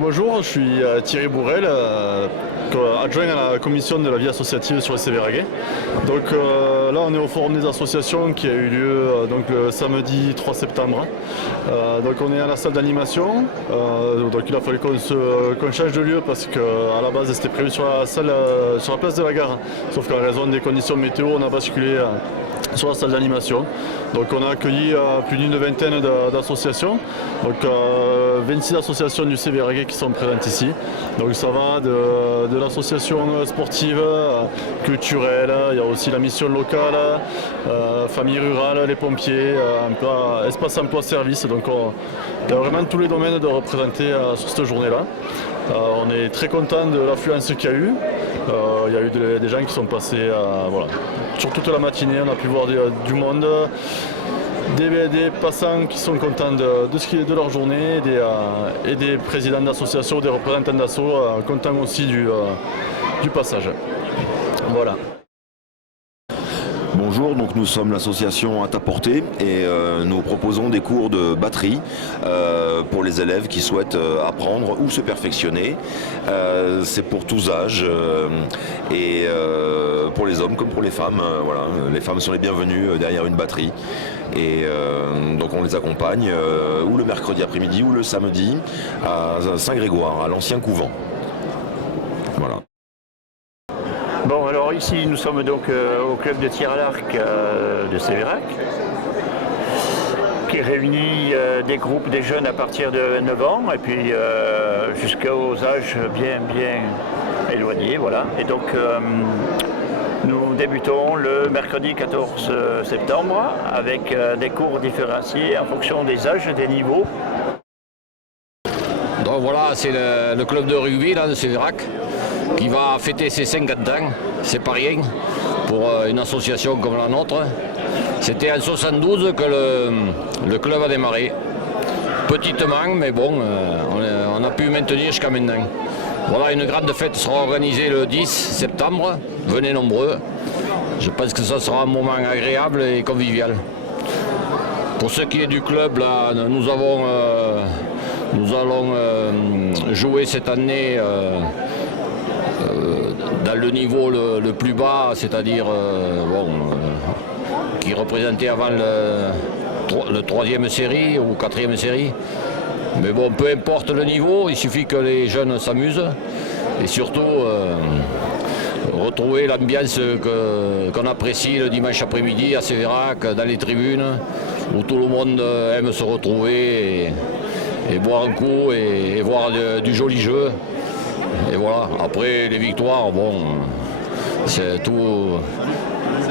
Bonjour, je suis Thierry Bourrel, adjoint à la commission de la vie associative sur le Sévéraguet. Donc là on est au forum des associations qui a eu lieu donc, le samedi 3 septembre. Donc on est à la salle d'animation, donc il a fallu qu'on change de lieu parce qu'à la base c'était prévu sur la place de la gare. Sauf qu'en raison des conditions météo on a basculé sur la salle d'animation. Donc on a accueilli plus d'une vingtaine d'associations, donc 26 associations du Sévéraguet qui sont présentes ici. Donc ça va de l'association sportive, culturelle, il y a aussi la mission locale, famille rurale, les pompiers, espace emploi service. Donc il y a vraiment tous les domaines de représenter sur cette journée-là. On est très content de l'affluence qu'il y a eu. Il y a eu des gens qui sont passés voilà, sur toute la matinée, on a pu voir du monde, des passants qui sont contents de leur journée et des présidents d'associations, des représentants d'asso contents aussi du passage. Voilà. Bonjour, donc nous sommes l'association À ta portée et nous proposons des cours de batterie pour les élèves qui souhaitent apprendre ou se perfectionner. C'est pour tous âges et pour les hommes comme pour les femmes. Voilà. Les femmes sont les bienvenues derrière une batterie et donc on les accompagne ou le mercredi après-midi ou le samedi à Saint-Grégoire, à l'ancien couvent. Voilà. Bon, alors ici nous sommes donc au club de tir à l'arc de Sévérac, qui réunit des groupes des jeunes à partir de 9 ans et puis jusqu'aux âges bien éloignés, voilà. Et donc nous débutons le mercredi 14 septembre avec des cours différenciés en fonction des âges et des niveaux. Donc voilà, c'est le club de rugby là, de Sévérac qui va fêter ses 50 ans, c'est pas rien pour une association comme la nôtre. C'était en 72 que le club a démarré, petitement, mais bon, on a pu maintenir jusqu'à maintenant. Voilà, une grande fête sera organisée le 10 septembre, venez nombreux. Je pense que ça sera un moment agréable et convivial. Pour ce qui est du club, là, nous allons jouer cette année dans le niveau le plus bas, c'est-à-dire qui représentait avant le 3e série ou 4e série. Mais bon, peu importe le niveau, il suffit que les jeunes s'amusent et surtout retrouver l'ambiance qu'on apprécie le dimanche après-midi à Sévérac, dans les tribunes, où tout le monde aime se retrouver et boire un coup et voir du joli jeu. Et voilà, après les victoires, bon, c'est tout.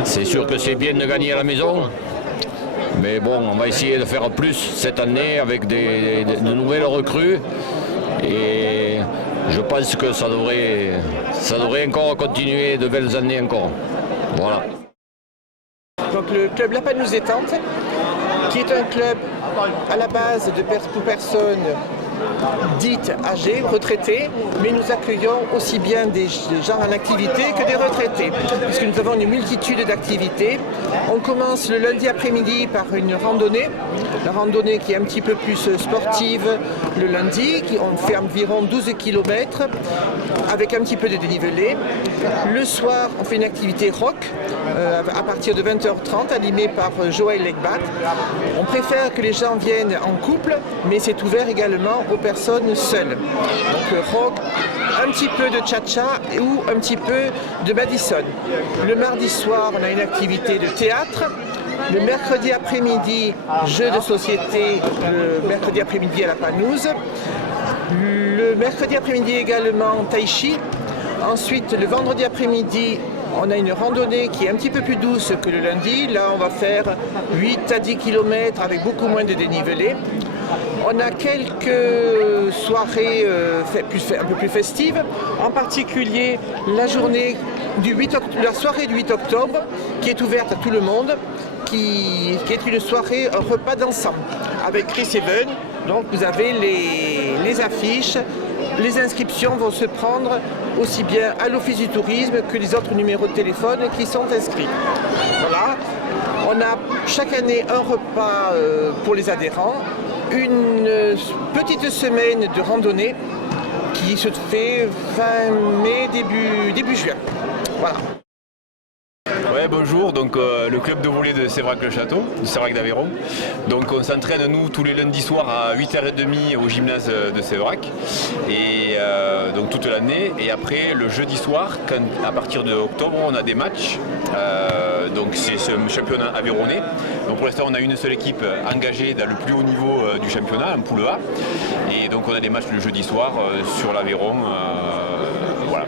C'est sûr que c'est bien de gagner à la maison. Mais bon, on va essayer de faire plus cette année avec de nouvelles recrues. Et je pense que ça devrait encore continuer de belles années encore. Voilà. Donc le club La Panouse Détente, qui est un club à la base pour personnes dites âgées, retraitées, mais nous accueillons aussi bien des gens en activité que des retraités, puisque nous avons une multitude d'activités. On commence le lundi après-midi par une randonnée, la randonnée qui est un petit peu plus sportive le lundi, on fait environ 12 km avec un petit peu de dénivelé. Le soir, on fait une activité rock à partir de 20h30, animée par Joël Legbat. On préfère que les gens viennent en couple, mais c'est ouvert également aux personnes seules. Donc rock, un petit peu de cha-cha ou un petit peu de Madison. Le mardi soir, on a une activité de théâtre. Le mercredi après-midi, jeux de société, le mercredi après-midi à la Panouse. Le mercredi après-midi également tai chi. Ensuite, le vendredi après-midi, on a une randonnée qui est un petit peu plus douce que le lundi. Là, on va faire 8 à 10 km avec beaucoup moins de dénivelé. On a quelques soirées un peu plus festives, en particulier la soirée du 8 octobre, qui est ouverte à tout le monde, qui est une soirée, un repas d'ensemble, avec Chris Even. Donc vous avez les affiches, les inscriptions vont se prendre aussi bien à l'Office du tourisme que les autres numéros de téléphone qui sont inscrits. Voilà. On a chaque année un repas pour les adhérents, une petite semaine de randonnée qui se fait fin mai, début juin. Voilà. Ouais, bonjour, donc le club de volley de Séverac-le-Château, de Séverac d'Aveyron. Donc on s'entraîne nous tous les lundis soirs à 8h30 au gymnase de Séverac, et donc toute l'année. Et après le jeudi soir, à partir d'octobre, on a des matchs. Donc c'est ce championnat aveyronnais. Donc pour l'instant on a une seule équipe engagée dans le plus haut niveau du championnat, en poule A. Et donc on a des matchs le jeudi soir sur l'Aveyron. Voilà.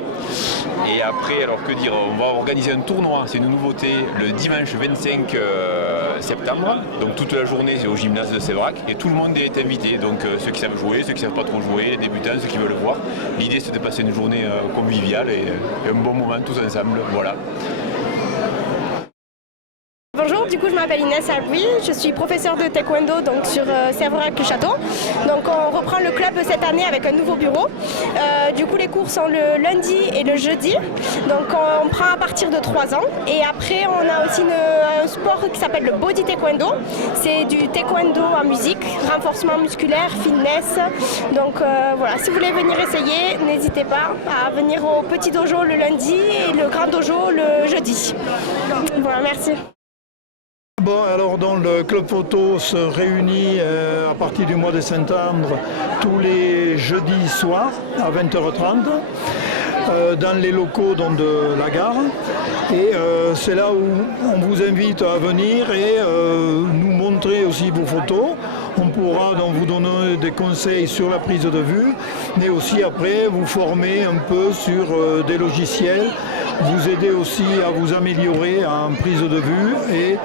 Et après, alors que dire, on va organiser un tournoi, c'est une nouveauté, le dimanche 25 septembre. Donc toute la journée c'est au gymnase de Séverac et tout le monde est invité. Donc ceux qui savent jouer, ceux qui ne savent pas trop jouer, les débutants, ceux qui veulent le voir. L'idée c'est de passer une journée conviviale et un bon moment tous ensemble. Voilà. Bonjour, du coup je m'appelle Inès Albouy, je suis professeure de taekwondo donc sur Séverac-le-Château. Donc on reprend le club cette année avec un nouveau bureau. Du coup les cours sont le lundi et le jeudi. Donc on prend à partir de 3 ans. Et après on a aussi un sport qui s'appelle le body taekwondo. C'est du taekwondo en musique, renforcement musculaire, fitness. Donc voilà, si vous voulez venir essayer, n'hésitez pas à venir au petit dojo le lundi et le grand dojo le jeudi. Voilà, merci. Bon, alors donc, le club photo se réunit à partir du mois de septembre tous les jeudis soirs à 20h30 dans les locaux donc, de la gare. Et c'est là où on vous invite à venir et nous montrer aussi vos photos. On pourra donc vous donner des conseils sur la prise de vue, mais aussi après vous former un peu sur des logiciels, vous aider aussi à vous améliorer en prise de vue et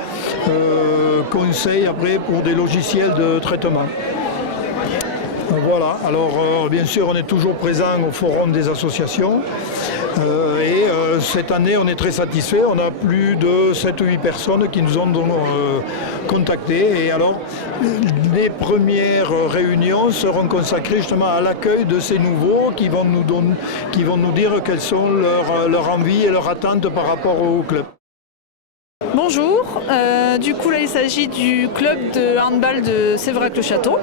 conseils après pour des logiciels de traitement. Voilà, alors bien sûr on est toujours présent au forum des associations et cette année on est très satisfait, on a plus de 7 ou 8 personnes qui nous ont contactés et alors les premières réunions seront consacrées justement à l'accueil de ces nouveaux qui vont nous dire quelles sont leurs envies et leurs attentes par rapport au club. Bonjour, du coup là il s'agit du club de handball de Séverac-le-Château.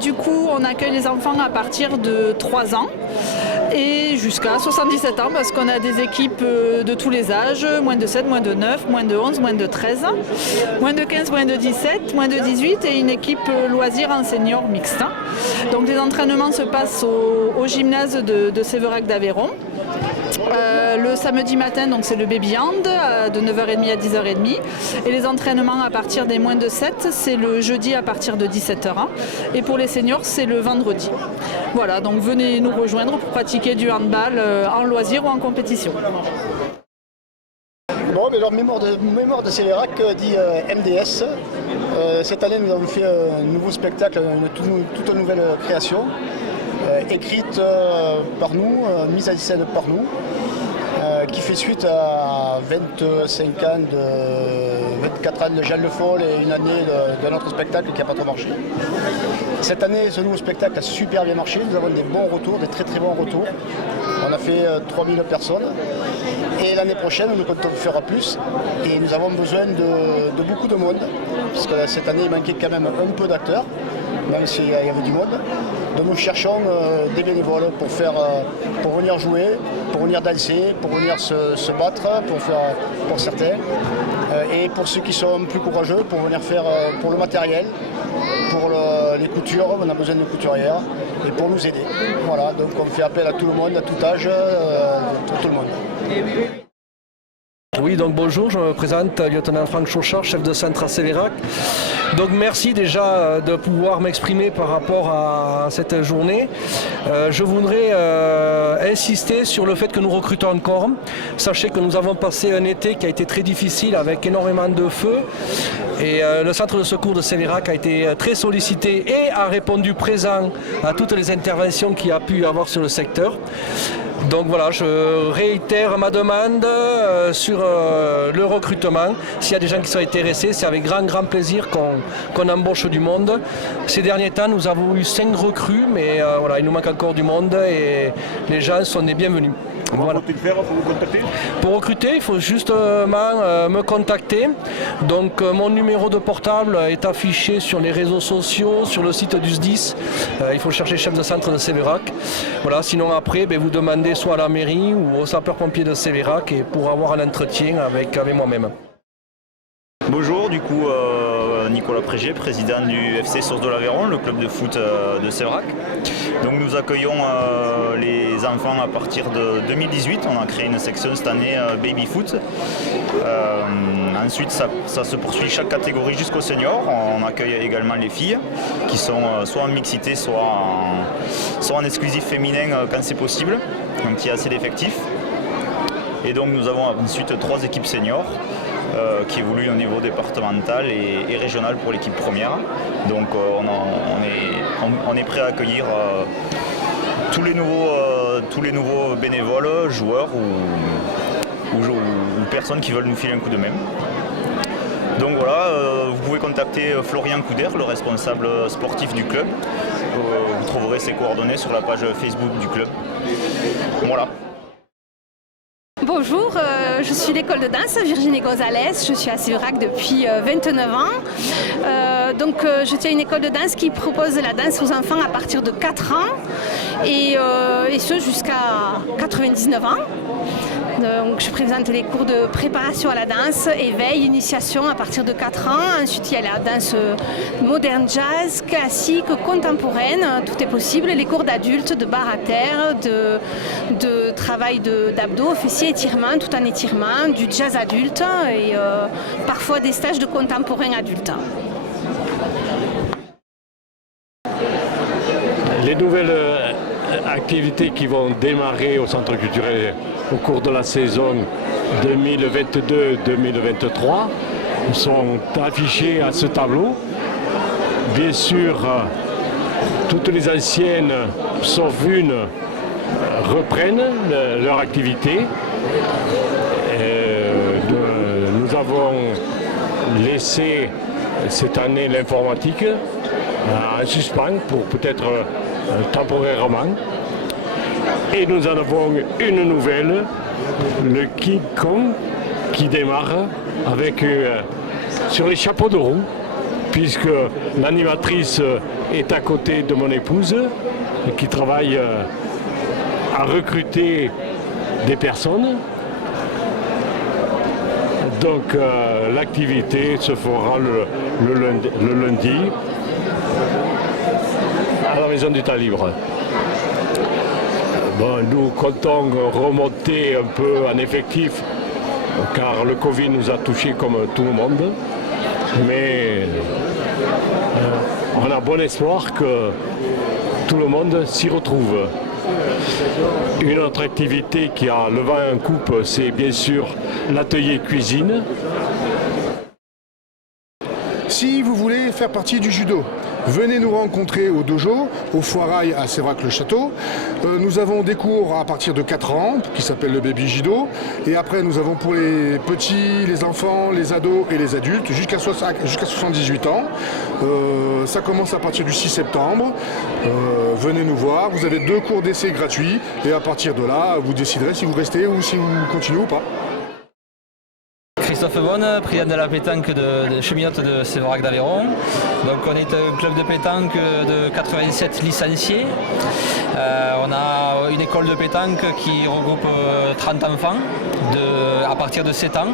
Du coup on accueille les enfants à partir de 3 ans et jusqu'à 77 ans parce qu'on a des équipes de tous les âges, moins de 7, moins de 9, moins de 11, moins de 13, moins de 15, moins de 17, moins de 18 et une équipe loisir en senior mixte. Donc les entraînements se passent au gymnase de Séverac d'Aveyron. Le samedi matin, donc c'est le baby hand de 9h30 à 10h30 et les entraînements à partir des moins de 7, c'est le jeudi à partir de 17h et pour les seniors c'est le vendredi. Voilà, donc venez nous rejoindre pour pratiquer du handball en loisir ou en compétition. Bon, mais alors mémoire de Séverac dit MDS. Cette année nous avons fait un nouveau spectacle, toute une nouvelle création. Écrite par nous, mise à scène par nous, qui fait suite à 24 ans de Jeanne Le Foll et une année d'un autre spectacle qui n'a pas trop marché. Cette année, ce nouveau spectacle a super bien marché, nous avons des bons retours, des très très bons retours. On a fait 3000 personnes et l'année prochaine, nous comptons faire plus et nous avons besoin de beaucoup de monde, parce que cette année, il manquait quand même un peu d'acteurs, même s'il y avait du monde. Donc nous cherchons des bénévoles pour venir jouer, pour venir danser, pour venir se battre, pour certains. Et pour ceux qui sont plus courageux, pour venir faire pour le matériel, pour les coutures, on a besoin de couturières, et pour nous aider. Voilà, donc on fait appel à tout le monde, à tout âge, tout le monde. Oui, donc bonjour, je me présente, lieutenant Franck Chauchard, chef de centre à Séverac. Donc merci déjà de pouvoir m'exprimer par rapport à cette journée. Je voudrais insister sur le fait que nous recrutons encore. Sachez que nous avons passé un été qui a été très difficile avec énormément de feux. Et le centre de secours de Séverac a été très sollicité et a répondu présent à toutes les interventions qu'il y a pu y avoir sur le secteur. Donc voilà, je réitère ma demande sur le recrutement. S'il y a des gens qui sont intéressés, c'est avec grand plaisir qu'on embauche du monde. Ces derniers temps, nous avons eu 5 recrues, mais voilà, il nous manque encore du monde et les gens sont les bienvenus. Voilà. Faut-il faire pour vous contacter? Pour recruter, il faut justement me contacter. Donc mon numéro de portable est affiché sur les réseaux sociaux, sur le site du SDIS. Il faut chercher chef de centre de Sévérac. Voilà, sinon après, vous demandez soit à la mairie ou au sapeur-pompier de Sévérac et pour avoir un entretien avec moi-même. Bonjour, du coup Nicolas Prégé, président du FC Source de l'Aveyron, le club de foot de Sévérac. Donc nous accueillons les enfants à partir de 2018. On a créé une section cette année baby foot. Ensuite ça se poursuit chaque catégorie jusqu'au senior. On accueille également les filles qui sont soit en mixité, soit en exclusif féminin quand c'est possible. Donc il y a assez d'effectifs. Et donc nous avons ensuite 3 équipes seniors qui évoluent au niveau départemental et régional pour l'équipe première. Donc on est prêt à accueillir tous les nouveaux bénévoles, joueurs ou personnes qui veulent nous filer un coup de main. Donc voilà, vous pouvez contacter Florian Couder, le responsable sportif du club. Vous trouverez ses coordonnées sur la page Facebook du club. Voilà. Bonjour, je suis l'école de danse Virginie Gonzalez, je suis à Sévérac depuis 29 ans. Je tiens une école de danse qui propose la danse aux enfants à partir de 4 ans et ce jusqu'à 99 ans. Donc, je présente les cours de préparation à la danse, éveil, initiation à partir de 4 ans. Ensuite, il y a la danse moderne, jazz, classique, contemporaine, tout est possible. Les cours d'adultes, de barre à terre, de travail d'abdos, fessiers, étirements, tout en étirement, du jazz adulte et parfois des stages de contemporain adulte. Les nouvelles activités qui vont démarrer au centre culturel au cours de la saison 2022-2023 sont affichées à ce tableau. Bien sûr, toutes les anciennes, sauf une, reprennent leur activité. Nous avons laissé cette année l'informatique en suspens pour peut-être temporairement. Et nous en avons une nouvelle, le King Kong, qui démarre avec sur les chapeaux de roue, puisque l'animatrice est à côté de mon épouse, qui travaille à recruter des personnes. Donc l'activité se fera le lundi à la Maison du Temps Libre. Bon, nous comptons remonter un peu en effectif car le Covid nous a touchés comme tout le monde. Mais on a bon espoir que tout le monde s'y retrouve. Une autre activité qui a le vent en coupe, c'est bien sûr l'atelier cuisine. Si vous voulez faire partie du judo, venez nous rencontrer au dojo, au Foirail à Sévérac-le-Château. Nous avons des cours à partir de 4 ans qui s'appellent le baby judo. Et après nous avons pour les petits, les enfants, les ados et les adultes jusqu'à 78 ans. Ça commence à partir du 6 septembre. Venez nous voir, vous avez 2 cours d'essai gratuits. Et à partir de là, vous déciderez si vous restez ou si vous continuez ou pas. Christophe Bonne, président de la pétanque de cheminote de Sévérac d'Aveyron. Donc on est un club de pétanque de 87 licenciés. On a une école de pétanque qui regroupe 30 enfants à partir de 7 ans.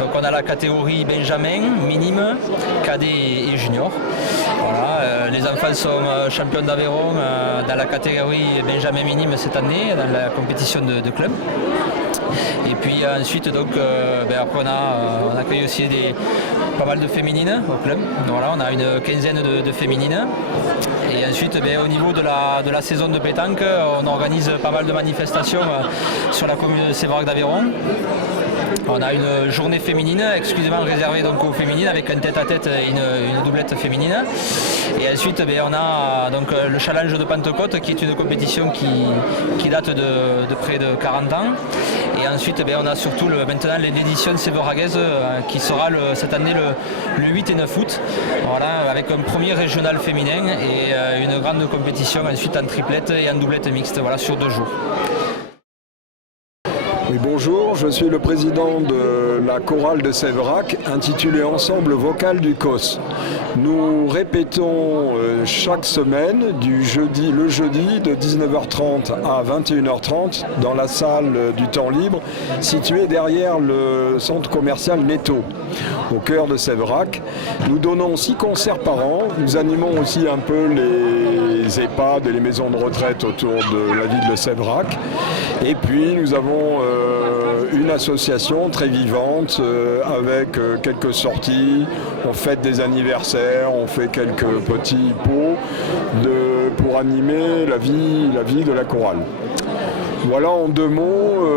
Donc on a la catégorie Benjamin, minime, cadet et junior. Voilà, les enfants sont champions d'Aveyron dans la catégorie Benjamin minime cette année, dans la compétition de club. Et puis ensuite, donc, après on accueille aussi pas mal de féminines au club. Donc, voilà, on a une quinzaine de féminines. Et ensuite, au niveau de la saison de pétanque, on organise pas mal de manifestations sur la commune de Sévérac d'Aveyron. On a une journée féminine exclusivement réservée donc aux féminines avec un tête-à-tête et une doublette féminine. Et ensuite on a donc le challenge de Pentecôte qui est une compétition qui date de près de 40 ans. Et ensuite on a surtout maintenant l'édition sévéragaise qui sera cette année le 8 et 9 août. Voilà, avec un premier régional féminin et une grande compétition ensuite en triplette et en doublette mixte, voilà, sur 2 jours. Oui, bonjour, je suis le président de la chorale de Séverac intitulée Ensemble vocal du COS. Nous répétons chaque semaine le jeudi de 19h30 à 21h30 dans la salle du temps libre située derrière le centre commercial Netto au cœur de Séverac. Nous donnons 6 concerts par an. Nous animons aussi un peu les EHPAD et les maisons de retraite autour de la ville de Séverac. Et puis nous avons une association très vivante avec quelques sorties, on fête des anniversaires, on fait quelques petits pots pour animer la vie de la chorale. Voilà en 2 mots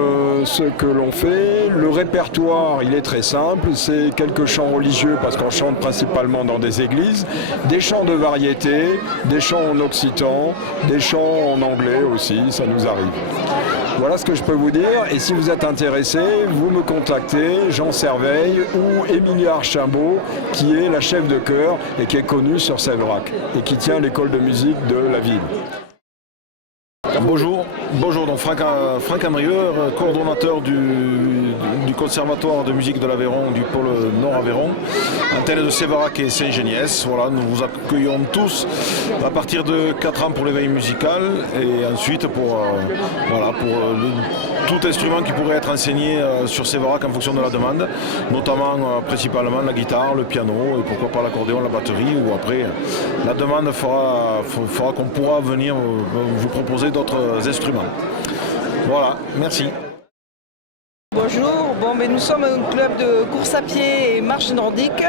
ce que l'on fait. Le répertoire, il est très simple, c'est quelques chants religieux parce qu'on chante principalement dans des églises, des chants de variété, des chants en occitan, des chants en anglais aussi, ça nous arrive. Voilà ce que je peux vous dire, et si vous êtes intéressé, vous me contactez, Jean Serveille ou Emilia Archimbaud, qui est la chef de chœur et qui est connue sur Séverac et qui tient l'école de musique de la ville. Bonjour, donc Franck Andrieux, coordonnateur du Conservatoire de musique de l'Aveyron, du pôle Nord Aveyron, antenne de Séverac et Saint-Géniès. Voilà, nous vous accueillons tous à partir de 4 ans pour l'éveil musical et ensuite pour tout instrument qui pourrait être enseigné sur Séverac en fonction de la demande, notamment principalement la guitare, le piano et pourquoi pas l'accordéon, la batterie, ou après la demande fera qu'on pourra venir vous proposer d'autres instruments. Voilà, merci. Bonjour, nous sommes un club de course à pied et marche nordique.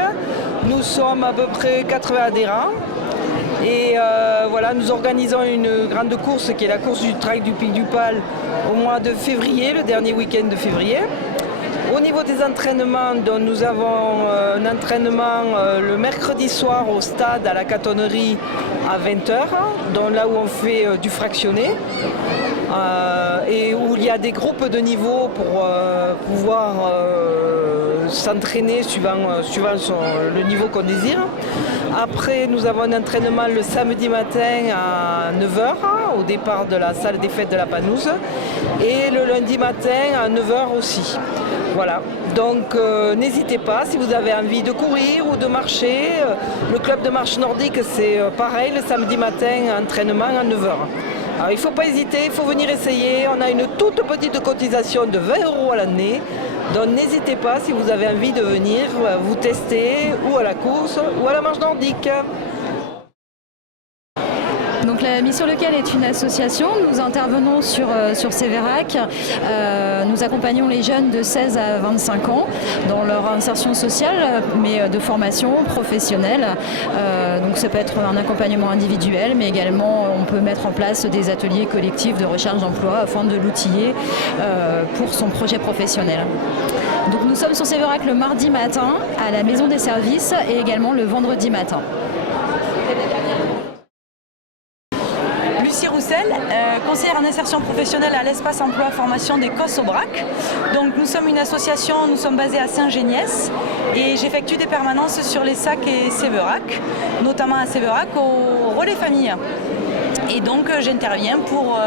Nous sommes à peu près 80 adhérents. Et nous organisons une grande course qui est la course du trail du Pic du Pal au mois de février, le dernier week-end de février. Au niveau des entraînements, nous avons un entraînement le mercredi soir au stade à la Catonnerie à 20h, là où on fait du fractionné et où il y a des groupes de niveau pour pouvoir s'entraîner suivant le niveau qu'on désire. Après, nous avons un entraînement le samedi matin à 9h au départ de la salle des fêtes de la Panouse et le lundi matin à 9h aussi. Voilà, donc n'hésitez pas si vous avez envie de courir ou de marcher. Le club de marche nordique, c'est pareil, le samedi matin, entraînement à 9h. Alors il ne faut pas hésiter, il faut venir essayer. On a une toute petite cotisation de 20 € à l'année. Donc n'hésitez pas si vous avez envie de venir vous tester ou à la course ou à la marche nordique. Donc la Mission Locale est une association, nous intervenons sur Séverac, nous accompagnons les jeunes de 16 à 25 ans dans leur insertion sociale, mais de formation professionnelle. Donc ça peut être un accompagnement individuel, mais également on peut mettre en place des ateliers collectifs de recherche d'emploi afin de l'outiller pour son projet professionnel. Donc nous sommes sur Séverac le mardi matin à la Maison des Services et également le vendredi matin. Lucie Roussel, conseillère en insertion professionnelle à l'espace emploi formation des COS au BRAC. Donc nous sommes une association, nous sommes basés à Saint-Géniès et j'effectue des permanences sur les SAC et Séverac, notamment à Séverac au relais famille. Et donc j'interviens pour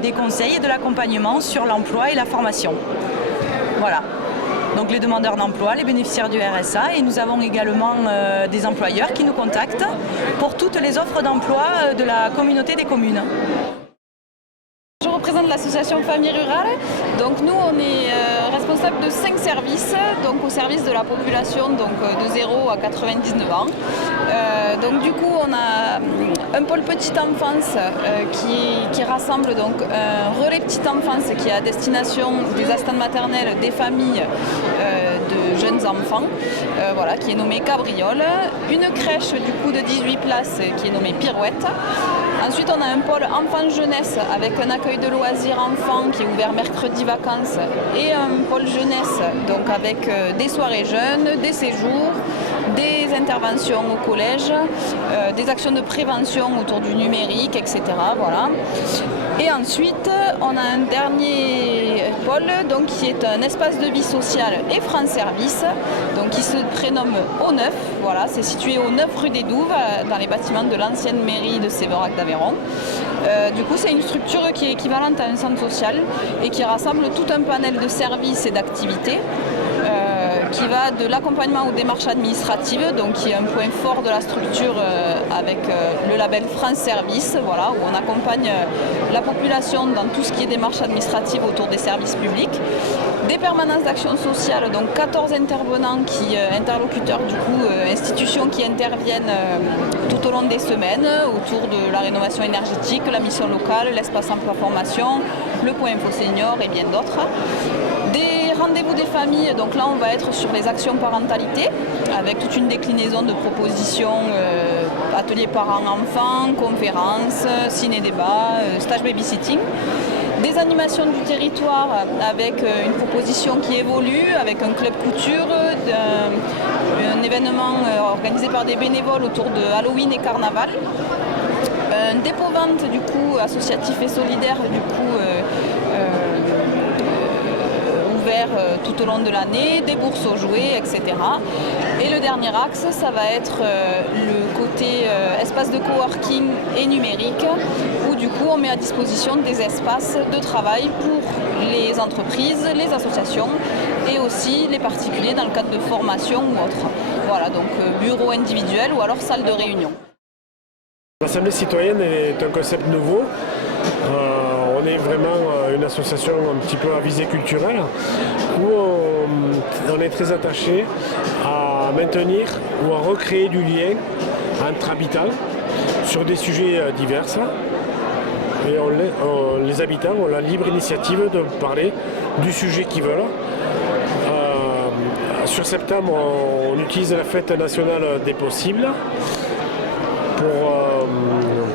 des conseils et de l'accompagnement sur l'emploi et la formation. Voilà. Donc les demandeurs d'emploi, les bénéficiaires du RSA et nous avons également des employeurs qui nous contactent pour toutes les offres d'emploi de la communauté des communes. Je représente l'association Famille Rurale. Donc nous on est responsable de 5 services, donc au service de la population donc, de 0 à 99 ans. Donc du coup on a un pôle petite enfance qui rassemble donc un relais petite enfance qui est à destination des assistantes maternelles, des familles de jeunes enfants, voilà, qui est nommé Cabriole. Une crèche du coup de 18 places qui est nommée Pirouette. Ensuite on a un pôle enfance-jeunesse avec un accueil de loisirs enfants qui est ouvert mercredi vacances et un pôle jeunesse donc avec des soirées jeunes, des séjours, des interventions au collège, des actions de prévention autour du numérique, etc. Voilà. Et ensuite, on a un dernier pôle donc, qui est un espace de vie sociale et France Service, donc, qui se prénomme Au Neuf. Voilà, c'est situé au 9 rue des Douves, dans les bâtiments de l'ancienne mairie de Séverac d'Aveyron. Du coup, c'est une structure qui est équivalente à un centre social et qui rassemble tout un panel de services et d'activités. Qui va de l'accompagnement aux démarches administratives, donc qui est un point fort de la structure avec le label France Service, voilà, où on accompagne la population dans tout ce qui est démarches administratives autour des services publics. Des permanences d'action sociale, donc 14 intervenants, interlocuteurs du coup, institutions qui interviennent tout au long des semaines autour de la rénovation énergétique, la mission locale, l'espace emploi-formation, le point info senior et bien d'autres. Des rendez-vous des familles, donc là on va être sur les actions parentalité avec toute une déclinaison de propositions, ateliers parents-enfants, conférences, ciné-débat, stage babysitting. Des animations du territoire avec une proposition qui évolue, avec un club couture, un événement organisé par des bénévoles autour de Halloween et Carnaval. Un dépôt-vente du coup associatif et solidaire du coup ouvert tout au long de l'année, des bourses aux jouets, etc. Et le dernier axe, ça va être le côté espace de coworking et numérique, où du coup on met à disposition des espaces de travail pour les entreprises, les associations et aussi les particuliers dans le cadre de formation ou autre. Voilà, donc bureau individuel ou alors salle de réunion. L'Assemblée citoyenne est un concept nouveau. On est vraiment une association un petit peu à visée culturelle où on est très attaché à maintenir ou à recréer du lien entre habitants sur des sujets divers. Et les habitants ont la libre initiative de parler du sujet qu'ils veulent. Sur septembre, on utilise la fête nationale des possibles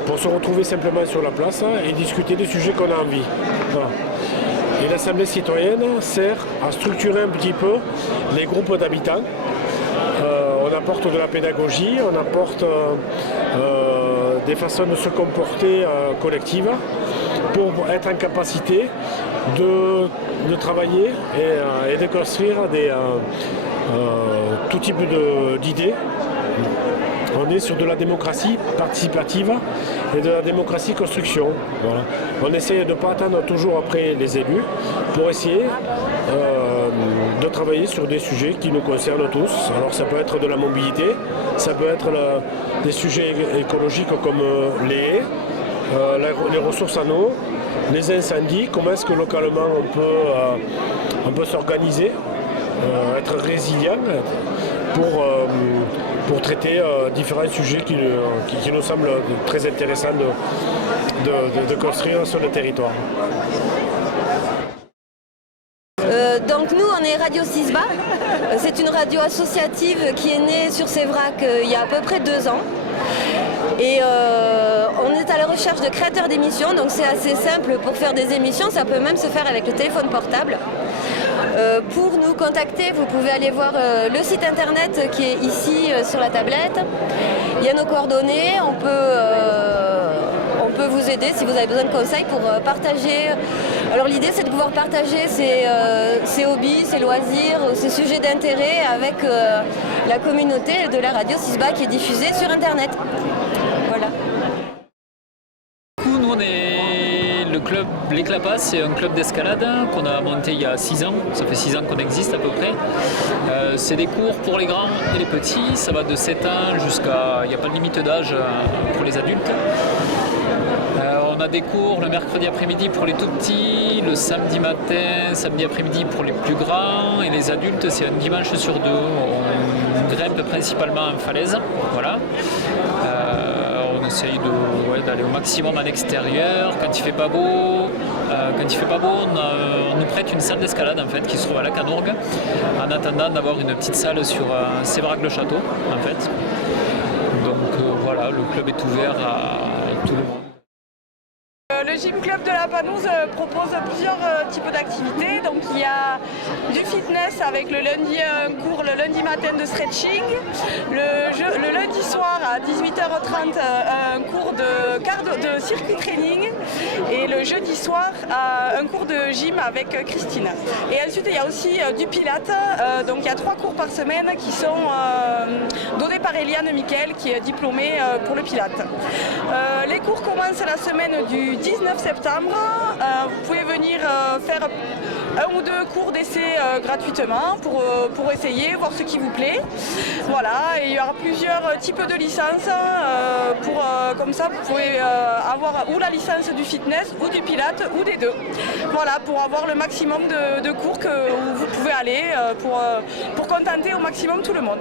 pour se retrouver simplement sur la place et discuter des sujets qu'on a envie. Voilà. Et l'Assemblée citoyenne sert à structurer un petit peu les groupes d'habitants. On apporte de la pédagogie, on apporte des façons de se comporter collectives pour être en capacité de travailler et de construire tout type d'idées. On est sur de la démocratie participative et de la démocratie construction. Voilà. On essaie de ne pas attendre toujours après les élus pour essayer de travailler sur des sujets qui nous concernent tous. Alors ça peut être de la mobilité, ça peut être des sujets écologiques comme les haies, les ressources en eau, les incendies, comment est-ce que localement on peut s'organiser, être résilient pour traiter différents sujets qui nous semblent très intéressants de construire sur le territoire. Donc nous on est Radio Cisba, c'est une radio associative qui est née sur Séverac il y a à peu près 2 ans. Et on est à la recherche de créateurs d'émissions, donc c'est assez simple pour faire des émissions, ça peut même se faire avec le téléphone portable. Pour nous contacter, vous pouvez aller voir le site internet qui est ici sur la tablette. Il y a nos coordonnées, on peut vous aider si vous avez besoin de conseils pour partager. Alors l'idée c'est de pouvoir partager ses hobbies, ses loisirs, ses sujets d'intérêt avec la communauté de la radio Cisba qui est diffusée sur internet. Voilà. Nous on est le club Les Clapas, c'est un club d'escalade qu'on a monté il y a 6 ans, ça fait 6 ans qu'on existe à peu près. C'est des cours pour les grands et les petits, ça va de 7 ans jusqu'à, il n'y a pas de limite d'âge pour les adultes. On a des cours le mercredi après-midi pour les tout petits, le samedi matin, samedi après-midi pour les plus grands, et les adultes c'est un dimanche sur 2. On grimpe principalement en falaise, voilà. On essaye d'aller au maximum à l'extérieur. Quand il fait pas beau, on nous prête une salle d'escalade en fait qui se trouve à la Canourgue, en attendant d'avoir une petite salle sur Séverac-le-Château en fait. Donc voilà, le club est ouvert à tout le monde. Le gym club de la la Panouse propose plusieurs types d'activités. Donc il y a du fitness avec le lundi un cours le lundi matin de stretching, le lundi soir à 18h30 un cours de circuit training et le jeudi soir un cours de gym avec Christine. Et ensuite il y a aussi du pilates, donc il y a 3 cours par semaine qui sont donnés par Eliane Miquel qui est diplômée pour le pilates. Les cours commencent la semaine du 19 septembre. Vous pouvez venir faire 1 ou 2 cours d'essai gratuitement pour essayer, voir ce qui vous plaît. Voilà, et il y aura plusieurs types de licences. Comme ça, vous pouvez avoir ou la licence du fitness ou du pilates ou des deux. Voilà, pour avoir le maximum de cours où vous pouvez aller pour contenter au maximum tout le monde.